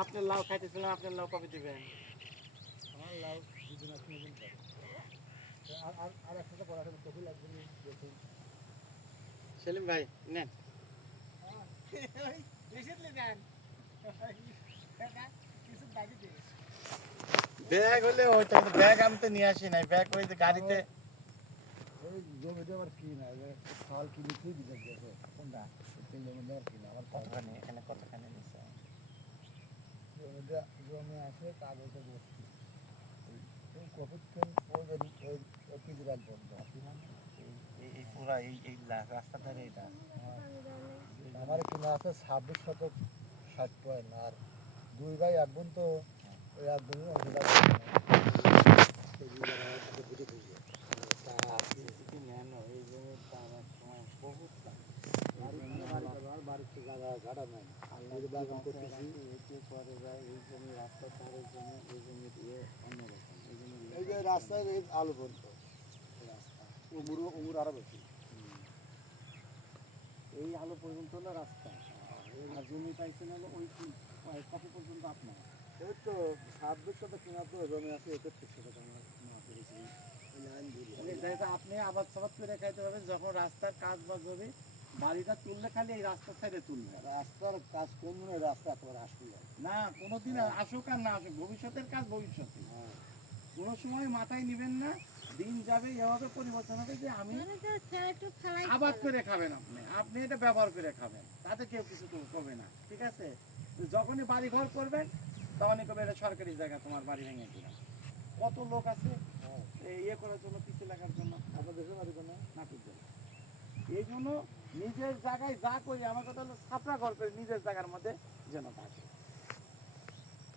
আপনি লাউ খাইতেছিলেন আপনি লাউ কবে দিবেন? আমার লাউ দুদিন আর আর একসাথে লাগবে দেখুন। সেলিম ভাই নেন। ব্যাগ হলে ওইটা ব্যাগ আমি তো নিয়ে আসি নাই। ব্যাগ ওই যে গাড়িতে ওই জমিটা আমার কিনা ফল কিনেছি বিদেশ গেছে কোনটা? তিন জমিটা আমার কিনা আমার কতখানি এখানে কতখানি নিচ্ছে জমিটা জমি আছে কাগজে বসছি ওই কফির ওই ওই ওই কিছু এই- এই এই পুরা এই এই রাস্তা ধারে এটা? আমার কিনা আছে ছাব্বিশ শতক ষাট পয়েন্ট আর দুই ভাই এক বোন তো ওই এক বোন বাগান করতেছি। পরে যায় এই জমি রাস্তার ধারে জমি এই জমি দিয়ে অন্যরকম এই জমি এই যে রাস্তায় এই আলু বলতো রাস্তা। উমুর উমুর আরও বেশি। এই আলো পর্যন্ত হলো রাস্তা? আর জমি পাইছেন হলো ওই কত পর্যন্ত আপনার? এই তো ছাব্বিশ শতক কিনা তো জমি আছে একত্রিশ আপনি আবাদ সাবাদ করে খাইতে পারবেন যখন রাস্তার কাজ বা জমি বাড়িটা তুললে খালি এই রাস্তার সাইডে তুলবে। রাস্তার কাজ কোন মনে রাস্তা একেবারে আসলে না কোনোদিন আসুক আর না আসুক ভবিষ্যতের কাজ ভবিষ্যতে। হ্যাঁ। কোনো সময় মাথায় নেবেন না দিন যাবে এভাবে পরিবর্তন হবে যে আমি আবাদ করে খাবেন আপনি। আপনি এটা ব্যবহার করে খাবেন। তাতে কেউ কিছু তো করবে না ঠিক আছে? যখনই বাড়ি ঘর করবেন তখনই কবে এটা সরকারি জায়গা তোমার বাড়ি ভেঙে দিলাম কত লোক আছে হ্যাঁ। এই ইয়ে করার জন্য পিছিয়ে লাগার জন্য? দেশে বাড়ি নাটক জন্য। এই জন্য নিজের জায়গায় যা করি আমার কথা হলো ছাপড়া গল্পের নিজের জায়গার মধ্যে যেন থাকে।